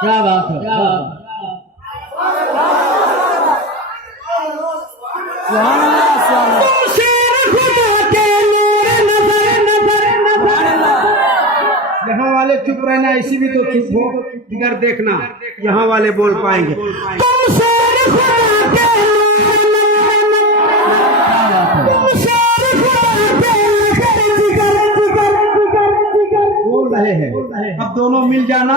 क्या बात है, क्या बात यहाँ वाले चुप रहना, इसी भी तो चुप हो, इधर देखना, यहाँ वाले बोल पाएंगे। बोल रहे हैं, अब दोनों मिल जाना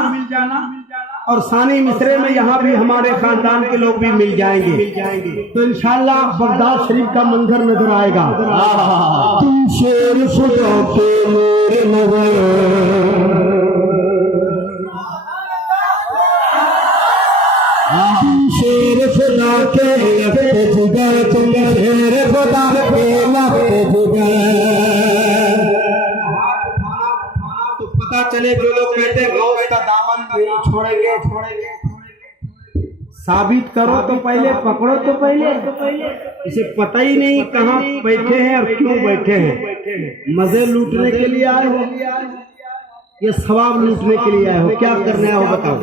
और सानी मिसरे में यहाँ भी हमारे खानदान के लोग भी मिल जाएंगे, तो इंशाल्लाह बगदाद शरीफ का मंजर नजर आएगा। तुम शेर खुदा के मेरे नजर, शेर खुदा के जिगर, तुम शेर खुदा के जिगर। तो पता चले जो लोग कहते हैं गौस का दामन नहीं छोड़ेंगे, साबित करो तो पहले, पकड़ो तो पहले। इसे पता ही नहीं कहाँ बैठे हैं और क्यों बैठे हैं। मजे लूटने के लिए आए हो या सवाब लूटने के लिए आए हो? क्या करने आए हो बताओ,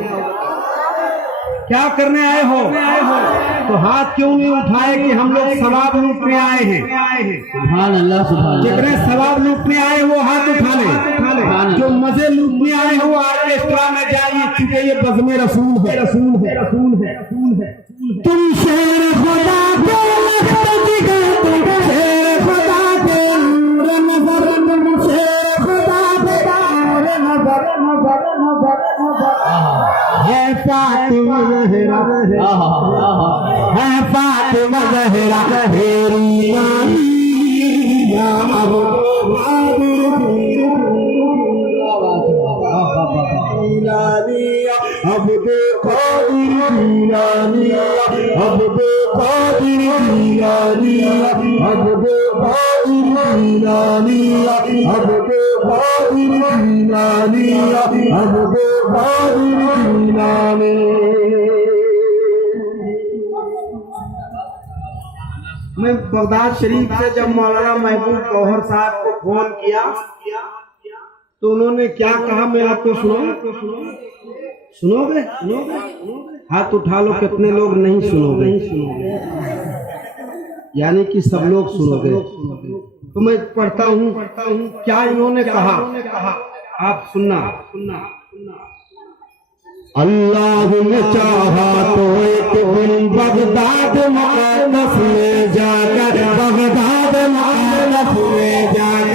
क्या करने आए हो? तो हाथ क्यों नहीं उठाए कि हम लोग सवाब लूटने आए हैं? सुभान अल्लाह, सुभान जितने सवाब लूटने आए वो हाथ उठा ले, जो मजे लूटने आए हो आर्केस्ट्रा में जाइए, क्योंकि ये बज़्म रसूल है, रसूल है, रसूल है, रसूल है। तुम शेर खुदा के जिगर, तुम शेर खुदा के नूर नज़र, तुम शेर खुदा के नूर नज़र है फातिमा ज़हरा, है फातिमा ज़हरा हेरी नानी या अब देखो दीवानिया, अब देखो दीवानिया, अब देखो दीवानिया, अब देखो दीवानिया, अब देखो दीवानिया। मैं बगदाद शरीफ से जब मौलाना महबूब गौहर साहब को फोन किया तो उन्होंने क्या कहा, मैं आपको सुनोगे? हाथ उठा लो, कितने लोग नहीं सुनोगे? यानी कि सब लोग सुनोगे। तो मैं पढ़ता हूँ क्या इन्होंने कहा, आप सुनना। अल्लाह ने चाहा तो एक दिन बगदाद मुक़द्दस में जाकर, बगदाद मुक़द्दस में जाकर